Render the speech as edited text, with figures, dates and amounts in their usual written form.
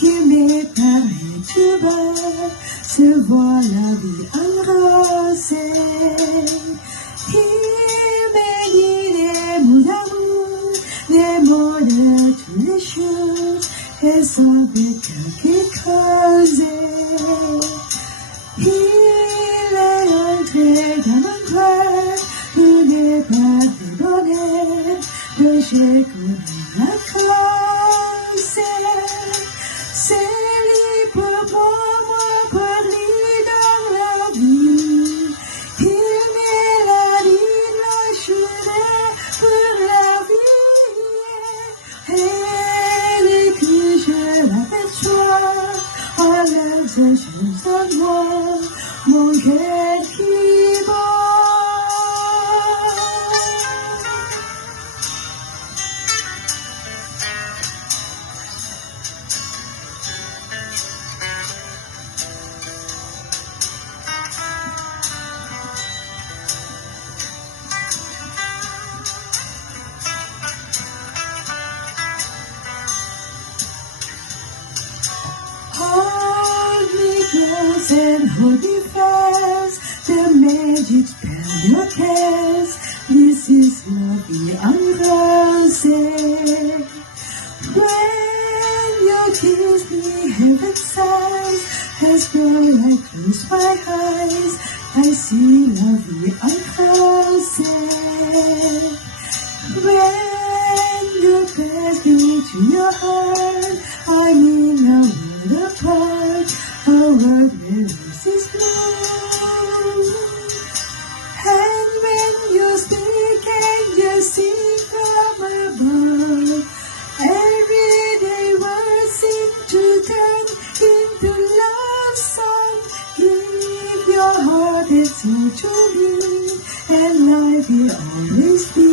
qui me paraît tout bas, se voit la vie enrosée. Il me dit les mots d'amour, les mots de toutes les choses, et savait quelque chose. Il est entré dans mon cœur, il n'est pas débordé, mais j'ai connu la cause. C'est lui pour moi, pour lui dans la vie. Il met la vie, le chemin pour la vie. Et dès que je l'aperçois, alors je cherche en moi mon cœur qui bat. Hold me close and hold me fast. The magic spell your cares. This is love beyond roses. When you kiss me, heaven sighs. As well I close my eyes, I see love beyond roses. When you pass me to your heart, I mean a world apart, a world where roses bloom. And when you speak and you sing from above, everyday words seem to turn into love song. Give your heart and soul to me, and life will always be